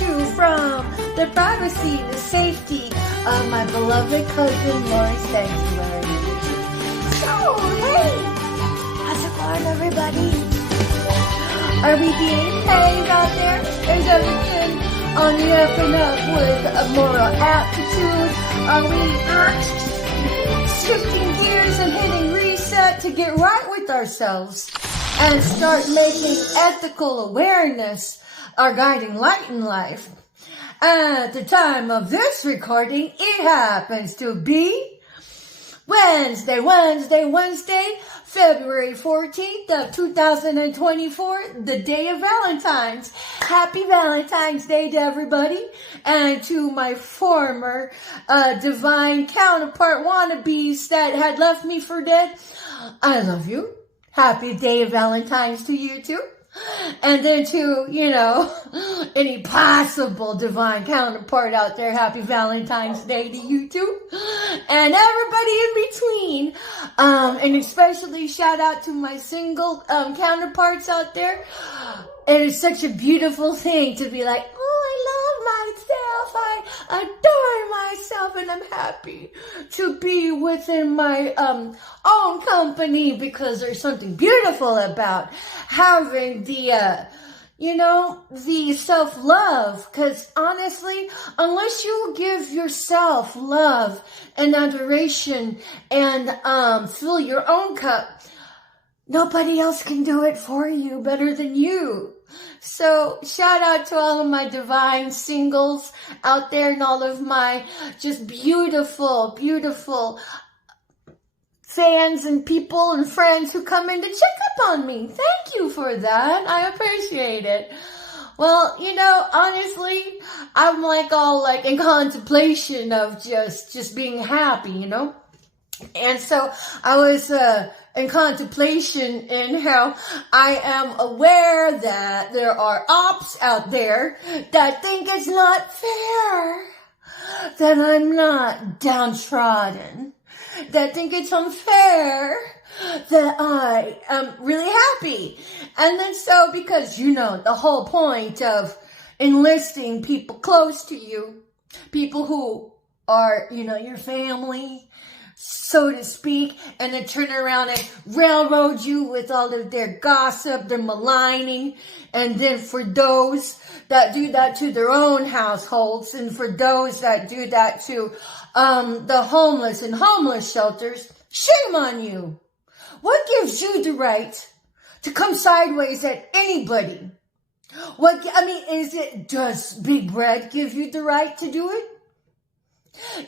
you from the privacy, the safety of my beloved cousin Lori's sanctuary. So, hey, how's it going, everybody? Are we being paid out there? Is everything on the up and up with a moral aptitude? Are we shifting gears and hitting reset to get right with ourselves and start making ethical awareness our guiding light in life? At the time of this recording, it happens to be Wednesday, February 14th of 2024, the day of Valentine's. Happy Valentine's Day to everybody, and to my former divine counterpart wannabes that had left me for dead. I love you. Happy day of Valentine's to you too. And then to, any possible divine counterpart out there, happy Valentine's Day to you too. And everybody in between. And especially shout out to my single counterparts out there. It is such a beautiful thing to be like, I adore myself, and I'm happy to be within my own company, because there's something beautiful about having the self-love. Because honestly, unless you give yourself love and adoration and fill your own cup, nobody else can do it for you better than you. So shout out to all of my divine singles out there and all of my just beautiful, beautiful fans and people and friends who come in to check up on me. Thank you for that. I appreciate it. Well, honestly, I'm all in contemplation of just being happy, And so I was in contemplation in how I am aware that there are ops out there that think it's not fair, that I'm not downtrodden, that think it's unfair that I am really happy. And then so, because the whole point of enlisting people close to you, people who are, your family, so to speak, and then turn around and railroad you with all of their gossip, their maligning, and then for those that do that to their own households, and for those that do that to the homeless and homeless shelters, shame on you. What gives you the right to come sideways at anybody? Does Big Bread give you the right to do it?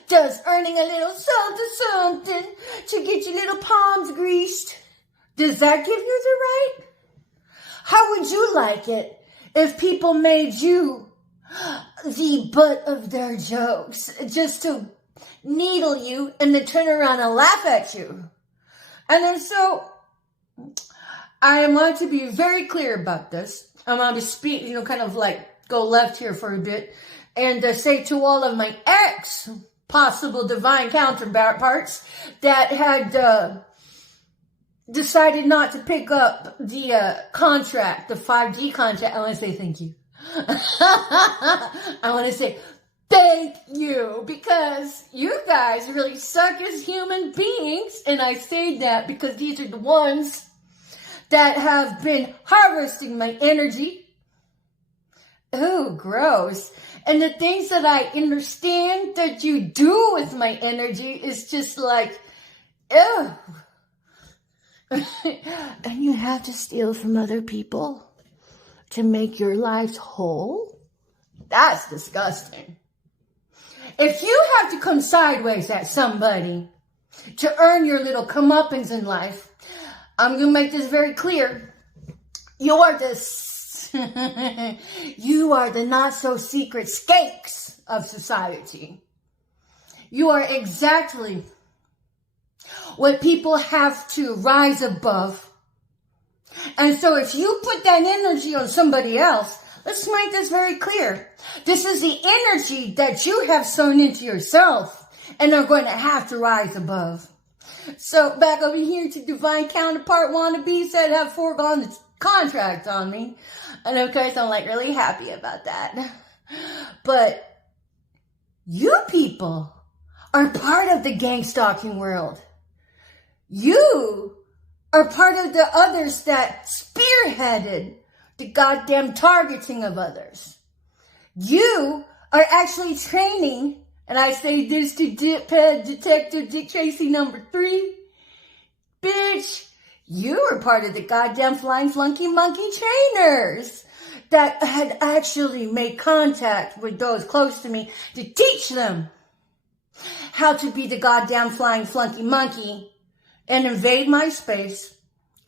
Does earning a little something to get your little palms greased, does that give you the right? How would you like it if people made you the butt of their jokes just to needle you and then turn around and laugh at you? And then so I am going to be very clear about this. I'm going to speak, go left here for a bit. And say to all of my possible divine counterparts that had decided not to pick up the contract, the 5G contract, I want to say thank you. I want to say thank you, because you guys really suck as human beings. And I say that because these are the ones that have been harvesting my energy. Ooh, gross. And the things that I understand that you do with my energy is just ew. And you have to steal from other people to make your lives whole? That's disgusting. If you have to come sideways at somebody to earn your little comeuppance in life, I'm going to make this very clear. You are the not-so-secret skanks of society. You are exactly what people have to rise above. And so if you put that energy on somebody else, let's make this very clear. This is the energy that you have sown into yourself and are going to have to rise above. So back over here to divine counterpart wannabes that have foregone the contract on me. And of course, I'm really happy about that. But you people are part of the gang stalking world. You are part of the others that spearheaded the goddamn targeting of others. You are actually training, and I say this to Detective Dick Tracy number 3, bitch, you were part of the goddamn Flying Flunky Monkey trainers that had actually made contact with those close to me to teach them how to be the goddamn Flying Flunky Monkey and invade my space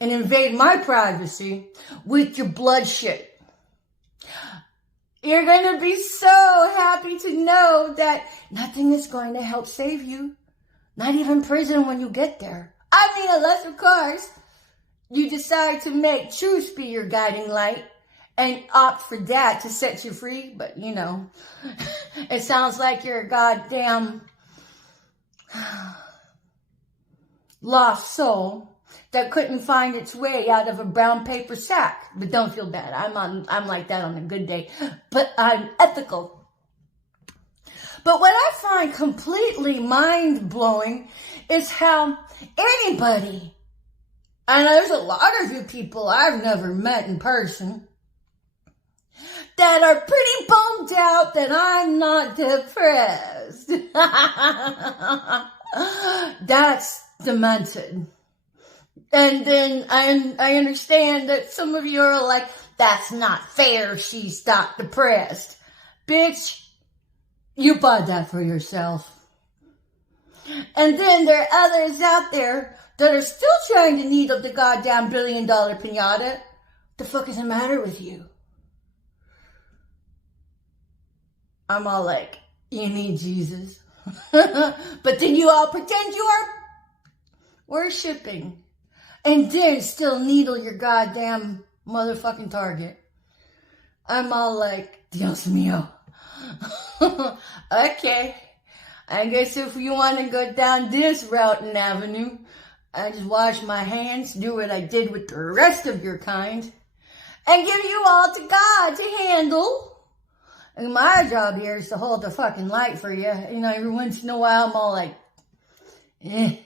and invade my privacy with your blood shit. You're going to be so happy to know that nothing is going to help save you. Not even prison when you get there. I mean, unless, of course, you decide to make truth be your guiding light and opt for that to set you free. But, you know, it sounds like you're a goddamn lost soul that couldn't find its way out of a brown paper sack. But don't feel bad. I'm like that on a good day. But I'm ethical. But what I find completely mind-blowing is how anybody, and there's a lot of you people I've never met in person, that are pretty bummed out that I'm not depressed. That's demented. And then I understand that some of you are like, that's not fair, she's not depressed. Bitch, you bought that for yourself. And then there are others out there that are still trying to needle the goddamn $1 billion piñata. The fuck is the matter with you? I'm all like, you need Jesus. But then you all pretend you are worshiping. And then still needle your goddamn motherfucking target. I'm all like, Dios mío. Okay. I guess if you want to go down this route and avenue, I just wash my hands, do what I did with the rest of your kind, and give you all to God to handle. And my job here is to hold the fucking light for you. You know, every once in a while I'm all like, eh.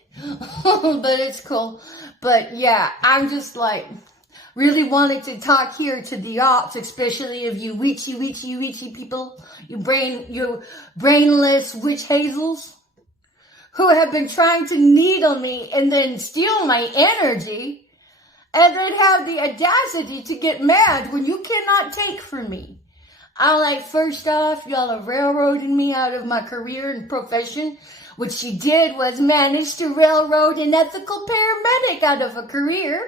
But it's cool. But yeah, I'm just like, really wanted to talk here to the ops, especially of you witchy people, you brainless witch hazels, who have been trying to needle me and then steal my energy, and then have the audacity to get mad when you cannot take from me. I'm like, first off, y'all are railroading me out of my career and profession. What she did was manage to railroad an ethical paramedic out of a career.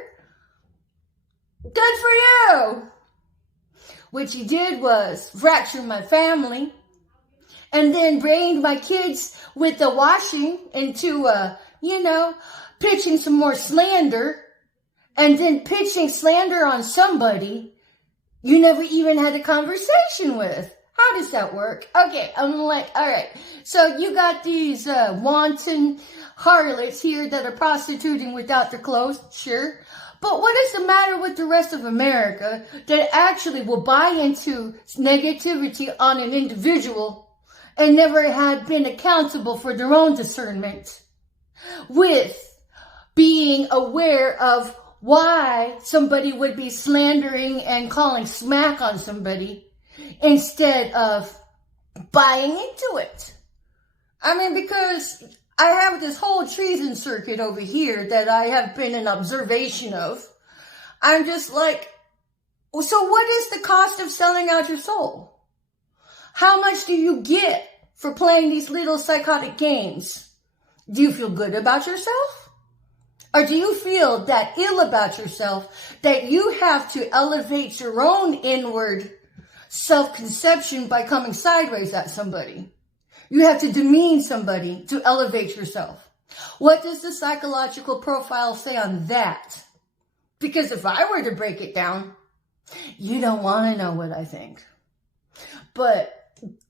Good for you. What she did was fracture my family and then brained my kids with the washing into, pitching some more slander, and then pitching slander on somebody you never even had a conversation with. How does that work? Okay, I'm like, all right. So you got these wanton harlots here that are prostituting without their clothes, sure. But what is the matter with the rest of America that actually will buy into negativity on an individual and never had been accountable for their own discernment with being aware of why somebody would be slandering and calling smack on somebody instead of buying into it? I mean, because I have this whole treason circuit over here that I have been an observation of. I'm just like, so what is the cost of selling out your soul? How much do you get for playing these little psychotic games? Do you feel good about yourself? Or do you feel that ill about yourself that you have to elevate your own inward self-conception by coming sideways at somebody? You have to demean somebody to elevate yourself. What does the psychological profile say on that? Because if I were to break it down, you don't want to know what I think. But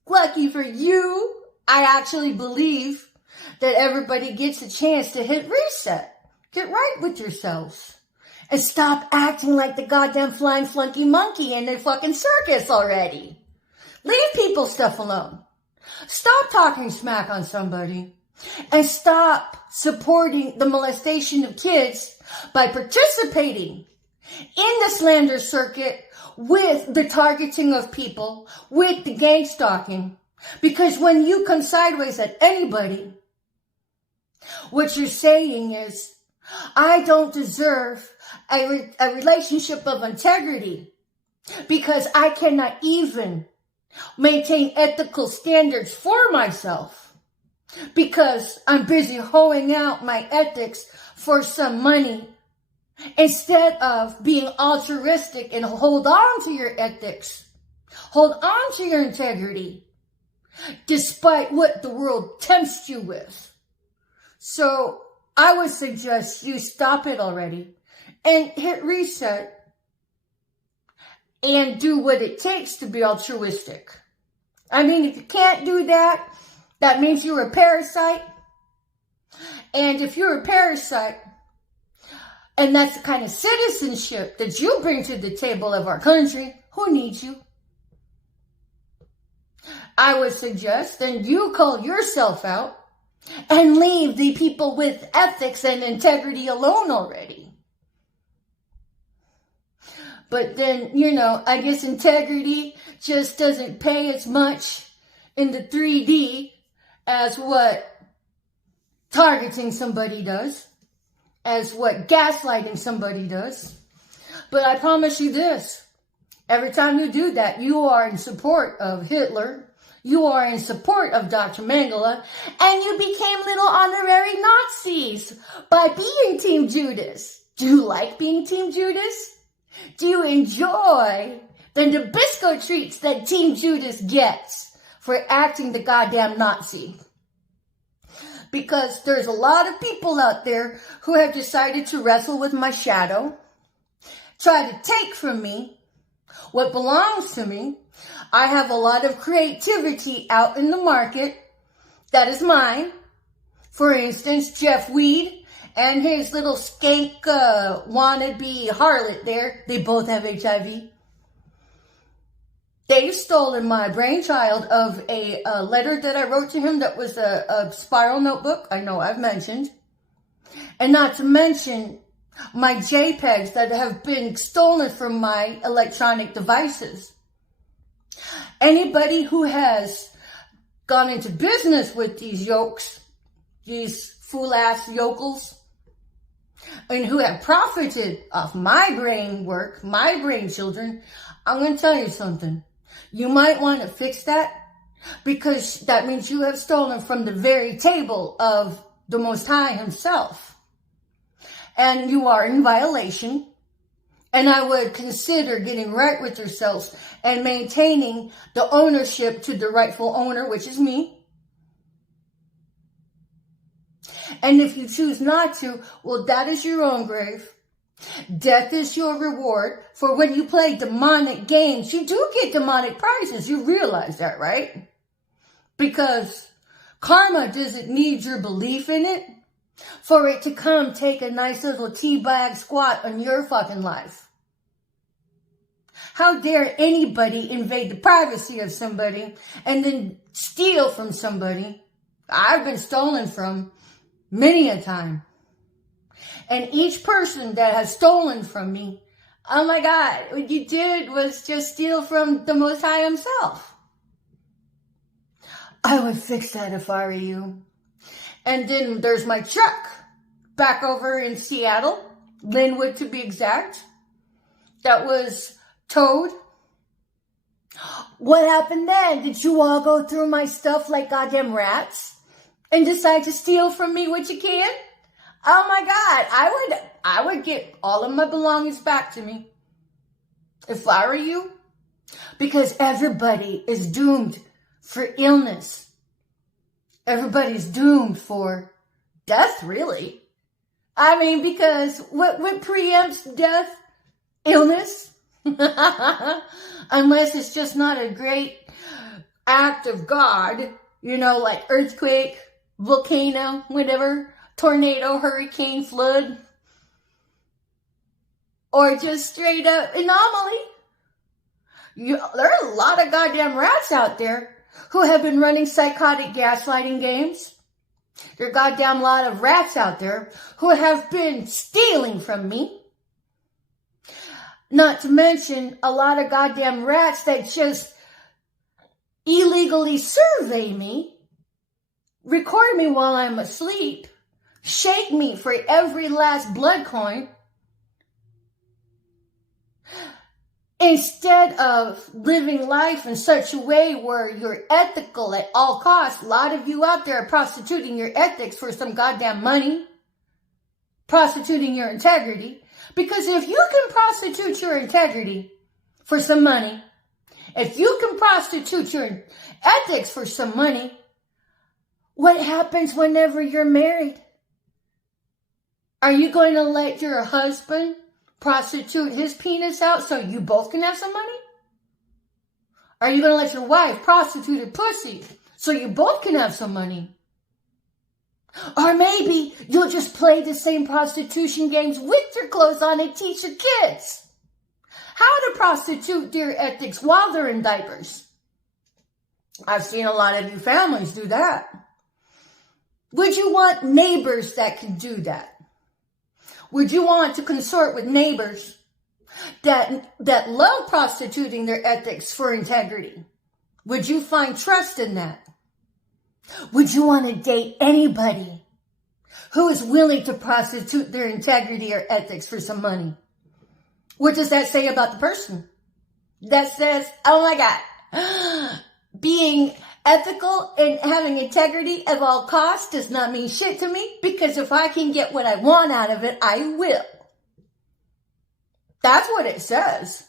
lucky for you, I actually believe that everybody gets a chance to hit reset. Get right with yourselves. And stop acting like the goddamn flying flunky monkey in the fucking circus already. Leave people people stuff alone. Stop talking smack on somebody and stop supporting the molestation of kids by participating in the slander circuit with the targeting of people, with the gang stalking. Because when you come sideways at anybody, what you're saying is, I don't deserve a relationship of integrity because I cannot even maintain ethical standards for myself because I'm busy hoeing out my ethics for some money instead of being altruistic and hold on to your ethics, hold on to your integrity, despite what the world tempts you with. So I would suggest you stop it already and hit reset and do what it takes to be altruistic. I mean, if you can't do that, that means you're a parasite. And if you're a parasite, and that's the kind of citizenship that you bring to the table of our country, who needs you? I would suggest then you call yourself out and leave the people with ethics and integrity alone already. But then, I guess integrity just doesn't pay as much in the 3D as what targeting somebody does, as what gaslighting somebody does. But I promise you this, every time you do that, you are in support of Hitler, you are in support of Dr. Mengele, and you became little honorary Nazis by being Team Judas. Do you like being Team Judas? Do you enjoy the Nabisco treats that Team Judas gets for acting the goddamn Nazi? Because there's a lot of people out there who have decided to wrestle with my shadow, try to take from me what belongs to me. I have a lot of creativity out in the market that is mine. For instance, Jeff Weed and his little skank wannabe harlot there, they both have HIV. They've stolen my brainchild of a letter that I wrote to him that was a spiral notebook, I know I've mentioned. And not to mention my JPEGs that have been stolen from my electronic devices. Anybody who has gone into business with these yokes, these fool-ass yokels, and who have profited off my brain work, my brain children, I'm going to tell you something. You might want to fix that because that means you have stolen from the very table of the Most High himself. And you are in violation. And I would consider getting right with yourselves and maintaining the ownership to the rightful owner, which is me. And if you choose not to, well, that is your own grave. Death is your reward. For when you play demonic games, you do get demonic prizes. You realize that, right? Because karma doesn't need your belief in it for it to come take a nice little teabag squat on your fucking life. How dare anybody invade the privacy of somebody and then steal from somebody? I've been stolen from many a time. And each person that has stolen from me, oh my God, what you did was just steal from the Most High himself. I would fix that if I were you. And then there's my truck back over in Seattle, Linwood to be exact, that was towed. What happened then? Did you all go through my stuff like goddamn rats and decide to steal from me what you can? Oh my God, I would get all of my belongings back to me if I were you, because everybody is doomed for illness. Everybody's doomed for death, really. I mean, because what preempts death? Illness. Unless it's just not a great act of God, like earthquake, volcano, whatever, tornado, hurricane, flood, or just straight up anomaly. There are a lot of goddamn rats out there who have been running psychotic gaslighting games. There are a goddamn lot of rats out there who have been stealing from me. Not to mention a lot of goddamn rats that just illegally survey me, record me while I'm asleep, shake me for every last blood coin, instead of living life in such a way where you're ethical at all costs. A lot of you out there are prostituting your ethics for some goddamn money, prostituting your integrity. Because if you can prostitute your integrity for some money, if you can prostitute your ethics for some money, what happens whenever you're married? Are you going to let your husband prostitute his penis out so you both can have some money? Are you going to let your wife prostitute her pussy so you both can have some money? Or maybe you'll just play the same prostitution games with your clothes on and teach your kids how to prostitute their ethics while they're in diapers. I've seen a lot of you families do that. Would you want neighbors that can do that? Would you want to consort with neighbors that love prostituting their ethics for integrity? Would you find trust in that? Would you want to date anybody who is willing to prostitute their integrity or ethics for some money? What does that say about the person? That says, oh my God, being ethical and having integrity at all costs does not mean shit to me, because if I can get what I want out of it, I will. That's what it says.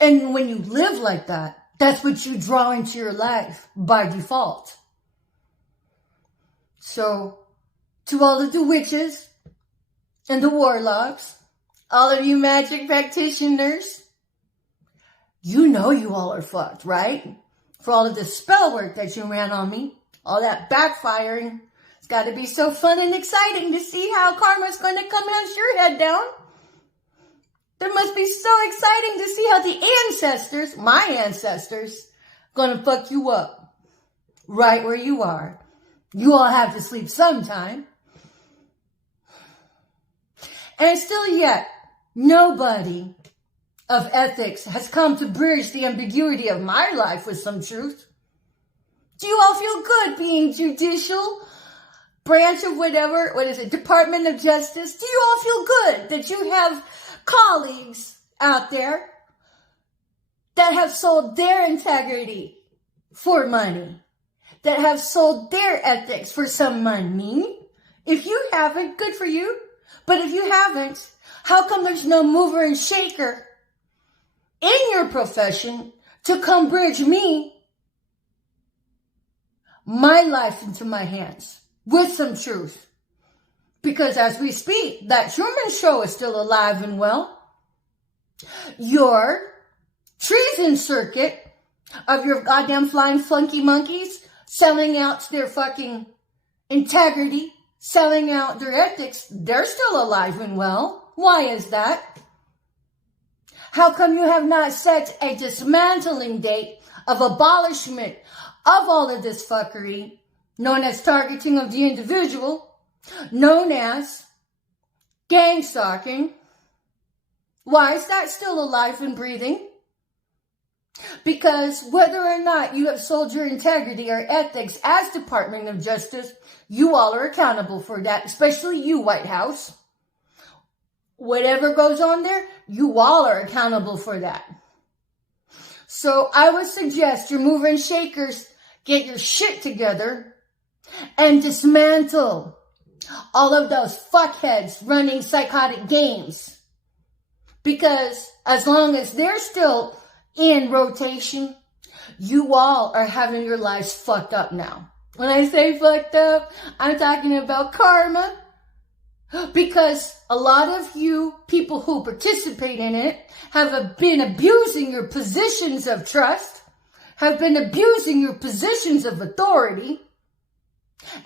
And when you live like that, that's what you draw into your life by default. So, to all of the witches and the warlocks, all of you magic practitioners, you know you all are fucked, right? For all of the spell work that you ran on me, all that backfiring. It's got to be so fun and exciting to see how karma's going to come hunt your head down. It must be so exciting to see how the ancestors, my ancestors, going to fuck you up right where you are. You all have to sleep sometime. And still yet, nobody of ethics has come to bridge the ambiguity of my life with some truth. Do you all feel good being judicial branch of whatever, Department of Justice? Do you all feel good that you have colleagues out there that have sold their integrity for money, that have sold their ethics for some money? If you haven't, good for you. But if you haven't, how come there's no mover and shaker in your profession to come bridge me, my life into my hands with some truth? Because as we speak, that Truman Show is still alive and well. Your treason circuit of your goddamn flying flunky monkeys selling out their fucking integrity, selling out their ethics, they're still alive and well. Why is that? How come you have not set a dismantling date of abolishment of all of this fuckery, known as targeting of the individual, known as gang stalking? Why is that still alive and breathing? Because whether or not you have sold your integrity or ethics as Department of Justice, you all are accountable for that, especially you, White House. Whatever goes on there, you all are accountable for that. So I would suggest your mover and shakers get your shit together and dismantle all of those fuckheads running psychotic games. Because as long as they're still in rotation, you all are having your lives fucked up now. When I say fucked up, I'm talking about karma. Because a lot of you people who participate in it have been abusing your positions of trust, have been abusing your positions of authority,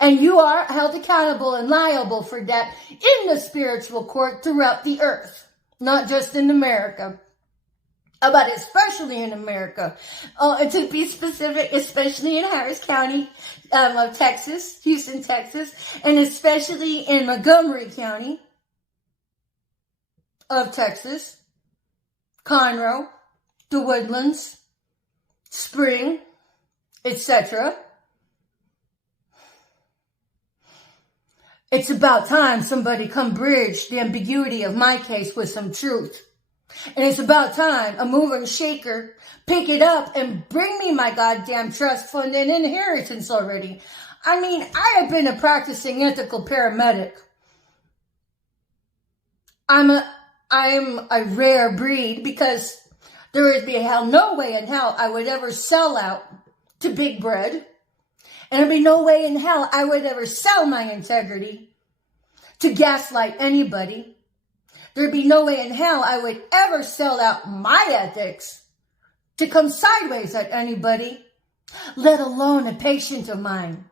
and you are held accountable and liable for that in the spiritual court throughout the earth, not just in America. But especially in America, to be specific, especially in Harris County of Texas, Houston, Texas, and especially in Montgomery County of Texas, Conroe, the Woodlands, Spring, etc. It's about time somebody come bridge the ambiguity of my case with some truth. And it's about time a mover and shaker pick it up and bring me my goddamn trust fund and inheritance already. I mean, I have been a practicing ethical paramedic. I'm a rare breed because there would be no way in hell I would ever sell out to Big Bread. And there'd be no way in hell I would ever sell my integrity to gaslight anybody. There'd be no way in hell I would ever sell out my ethics to come sideways at anybody, let alone a patient of mine.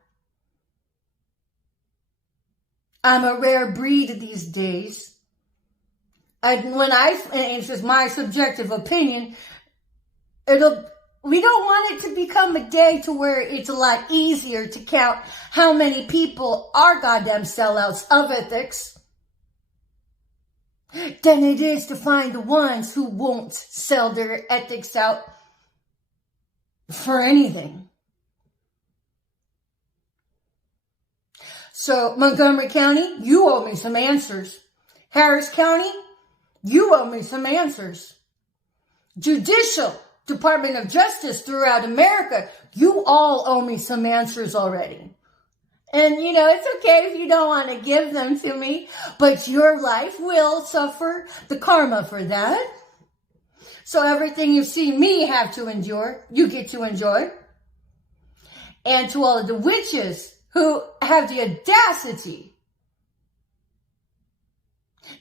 I'm a rare breed these days. And it's just my subjective opinion, we don't want it to become a day to where it's a lot easier to count how many people are goddamn sellouts of ethics than it is to find the ones who won't sell their ethics out for anything. So, Montgomery County, you owe me some answers. Harris County, you owe me some answers. Judicial, Department of Justice throughout America, you all owe me some answers already. And, it's okay if you don't want to give them to me, but your life will suffer the karma for that. So everything you've seen me have to endure, you get to enjoy. And to all of the witches who have the audacity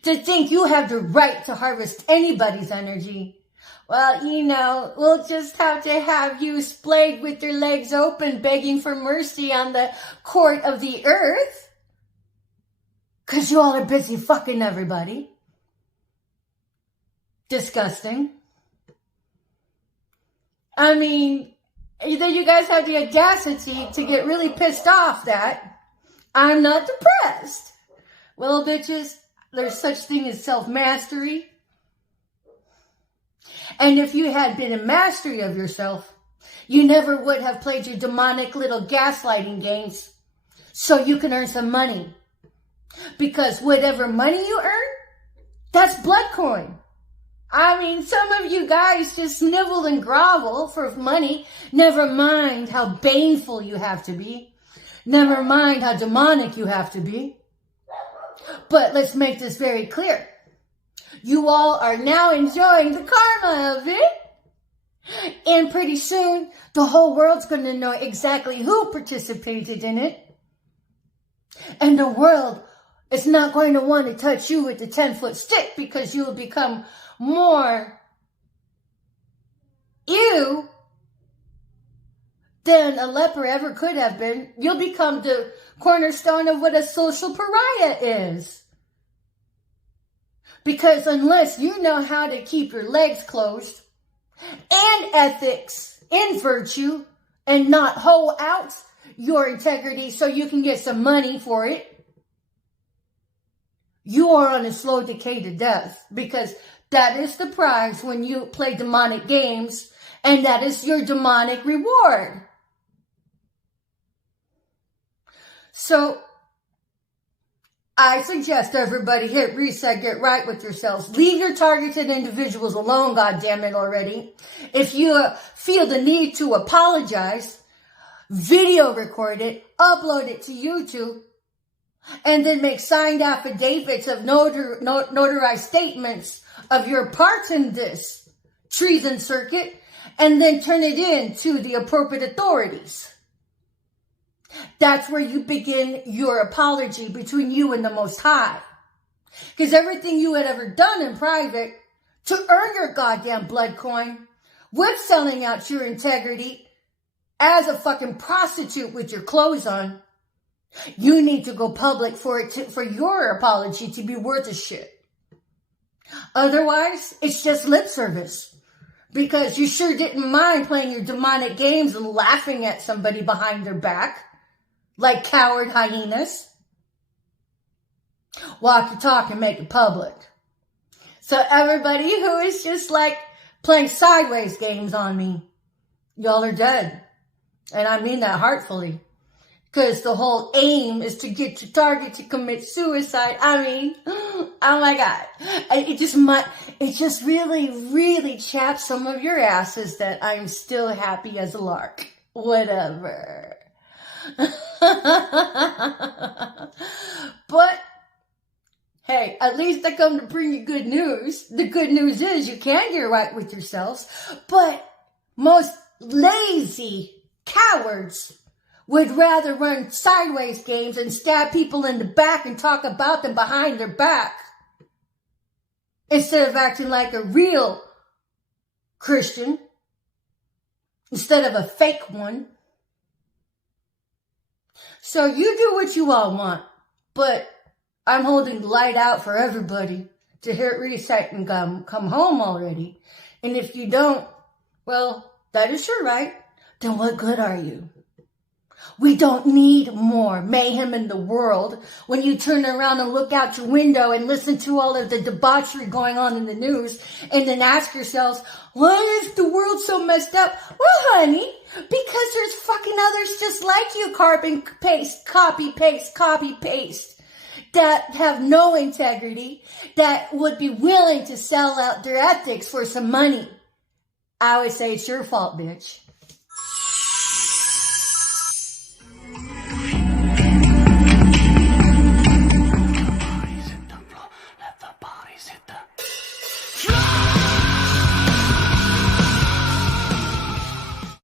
to think you have the right to harvest anybody's energy, well, we'll just have to have you splayed with your legs open, begging for mercy on the court of the earth. 'Cause you all are busy fucking everybody. Disgusting. I mean, then you guys have the audacity to get really pissed off that I'm not depressed. Well, bitches, there's such thing as self-mastery. And if you had been in mastery of yourself, you never would have played your demonic little gaslighting games so you can earn some money. Because whatever money you earn, that's blood coin. I mean, some of you guys just nibble and grovel for money. Never mind how baneful you have to be. Never mind how demonic you have to be. But let's make this very clear. You all are now enjoying the karma of it. And pretty soon, the whole world's going to know exactly who participated in it. And the world is not going to want to touch you with the 10-foot stick because you will become more you than a leper ever could have been. You'll become the cornerstone of what a social pariah is. Because unless you know how to keep your legs closed and ethics in virtue and not hoe out your integrity so you can get some money for it, you are on a slow decay to death. Because that is the prize when you play demonic games, and that is your demonic reward. So, I suggest everybody hit reset, get right with yourselves. Leave your targeted individuals alone, goddammit already. If you feel the need to apologize, video record it, upload it to YouTube, and then make signed affidavits of notarized statements of your part in this treason circuit, and then turn it in to the appropriate authorities. That's where you begin your apology between you and the Most High. Because everything you had ever done in private to earn your goddamn blood coin with selling out your integrity as a fucking prostitute with your clothes on, you need to go public for your apology to be worth a shit. Otherwise, it's just lip service. Because you sure didn't mind playing your demonic games and laughing at somebody behind their back. Like coward hyenas. Walk your talk and make it public. So everybody who is just like playing sideways games on me, y'all are dead. And I mean that heartfully. Because the whole aim is to get your target to commit suicide. I mean, oh my God. It just really, really chaps some of your asses that I'm still happy as a lark. Whatever. But, hey, at least I come to bring you good news. The good news is you can get right with yourselves. But most lazy cowards would rather run sideways games and stab people in the back and talk about them behind their back instead of acting like a real Christian instead of a fake one. So you do what you all want, but I'm holding the light out for everybody to hear it recite and come home already. And if you don't, well, that is your right. Then what good are you? We don't need more mayhem in the world when you turn around and look out your window and listen to all of the debauchery going on in the news and then ask yourselves, why is the world so messed up? Well, honey, because there's fucking others just like you, copy paste, that have no integrity, that would be willing to sell out their ethics for some money. I would say it's your fault, bitch.